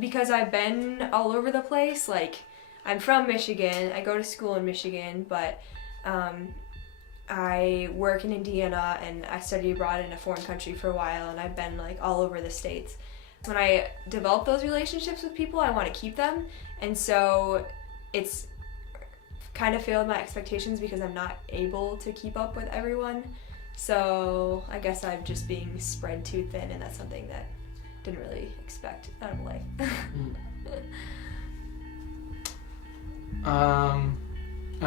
because I've been all over the place. Like, I'm from Michigan. I go to school in Michigan, but I work in Indiana and I studied abroad in a foreign country for a while, and I've been like all over the states. When I develop those relationships with people, I want to keep them, and so it's kind of failed my expectations because I'm not able to keep up with everyone. So I guess I'm just being spread too thin, and that's something that I didn't really expect out of life.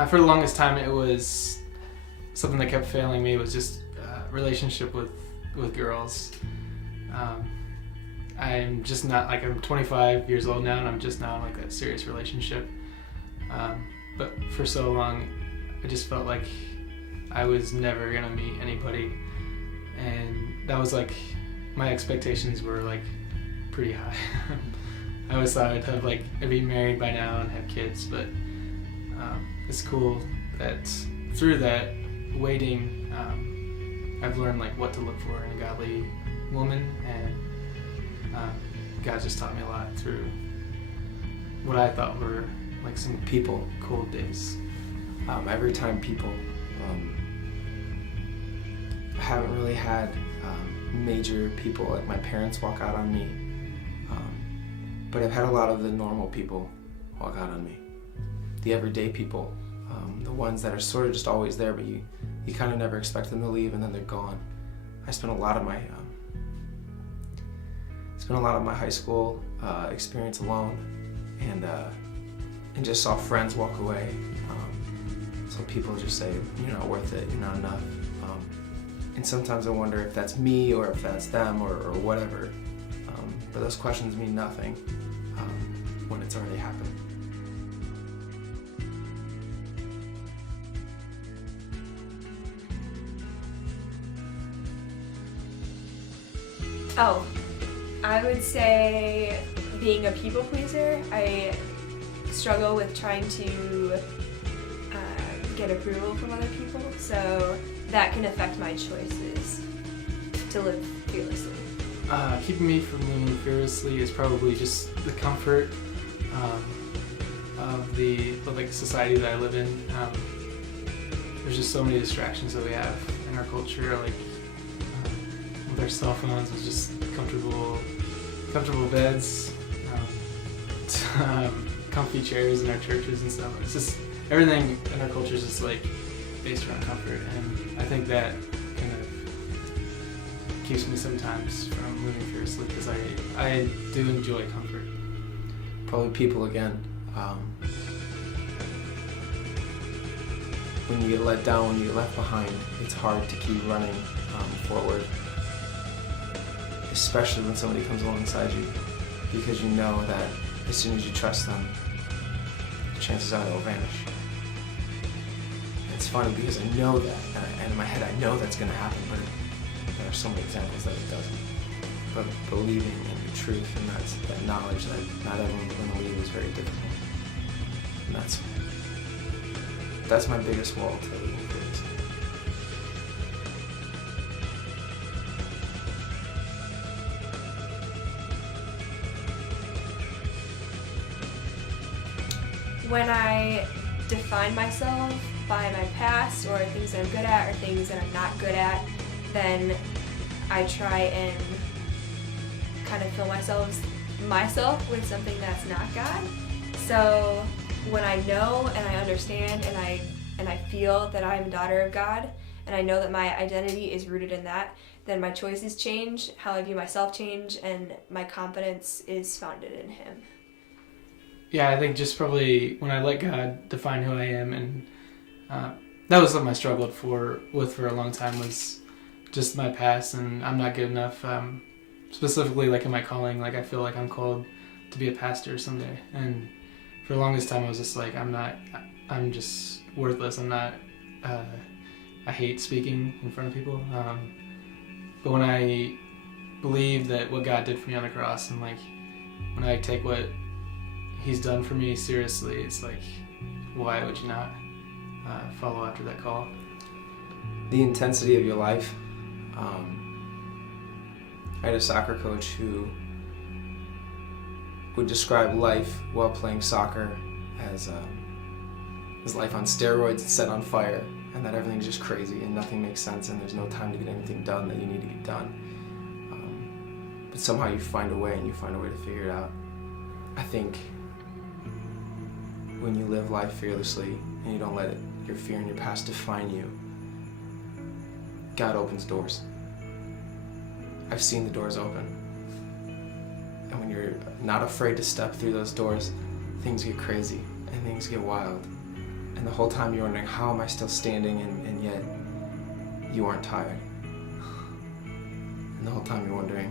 For the longest time, it was something that kept failing me was just relationship with girls. I'm just not, like, I'm 25 years old now, and I'm just not in like that serious relationship. But for so long, I just felt like I was never gonna meet anybody, and that was like, my expectations were like pretty high. I always thought I'd be married by now and have kids, but it's cool that through that waiting, I've learned like what to look for in a godly woman, and God just taught me a lot through what I thought were like some people. cool days. Every time people, I haven't really had major people like my parents walk out on me, but I've had a lot of the normal people walk out on me. The everyday people, the ones that are sort of just always there, but you kind of never expect them to leave, and then they're gone. I spent a lot of my high school experience alone, and just saw friends walk away. So people just say, you're not worth it, you're not enough. And sometimes I wonder if that's me or if that's them or whatever. But those questions mean nothing when it's already happened. Oh, I would say being a people pleaser. I struggle with trying to get approval from other people, so that can affect my choices to live fearlessly. Keeping me from living fearlessly is probably just the comfort of the society that I live in. There's just so many distractions that we have in our culture, like with our cell phones, with just comfortable beds, comfy chairs in our churches and stuff. It's just everything in our culture is just like based around comfort, and I think that kind of keeps me sometimes from moving fearlessly because I do enjoy comfort. Probably people again. When you get let down, when you get left behind, it's hard to keep running forward. Especially when somebody comes alongside you, because you know that as soon as you trust them, chances are they'll vanish. It's funny because I know that, and in my head I know that's going to happen, but there are so many examples that it doesn't. But believing in the truth and that knowledge that not everyone's going to leave is very difficult. And that's my biggest wall to living fearlessly. When I define myself by my past or things that I'm good at or things that I'm not good at, then I try and kind of fill myself with something that's not God. So when I know and I understand and I feel that I am a daughter of God, and I know that my identity is rooted in that, then my choices change, how I view myself change, and my confidence is founded in Him. Yeah, I think just probably when I let God define who I am, and that was something I struggled with for a long time, was just my past, and I'm not good enough. Specifically, like in my calling, like I feel like I'm called to be a pastor someday, and for the longest time I was just like, I'm just worthless. I'm not. I hate speaking in front of people. But when I believe that what God did for me on the cross, and like when I take what He's done for me seriously, it's like, why would you not follow after that call? The intensity of your life. I had a soccer coach who would describe life while playing soccer as life on steroids and set on fire, and that everything's just crazy and nothing makes sense and there's no time to get anything done that you need to get done. But somehow you find a way, and you find a way to figure it out. I think when you live life fearlessly and you don't let your fear and your past define you, God opens doors. I've seen the doors open. And when you're not afraid to step through those doors, things get crazy and things get wild. And the whole time you're wondering, how am I still standing? And yet you aren't tired. And the whole time you're wondering,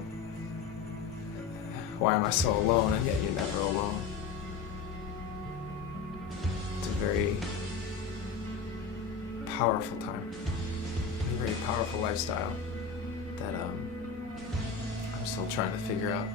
why am I so alone? And yet you're never alone. It's a very powerful time, a very powerful lifestyle that I'm still trying to figure out.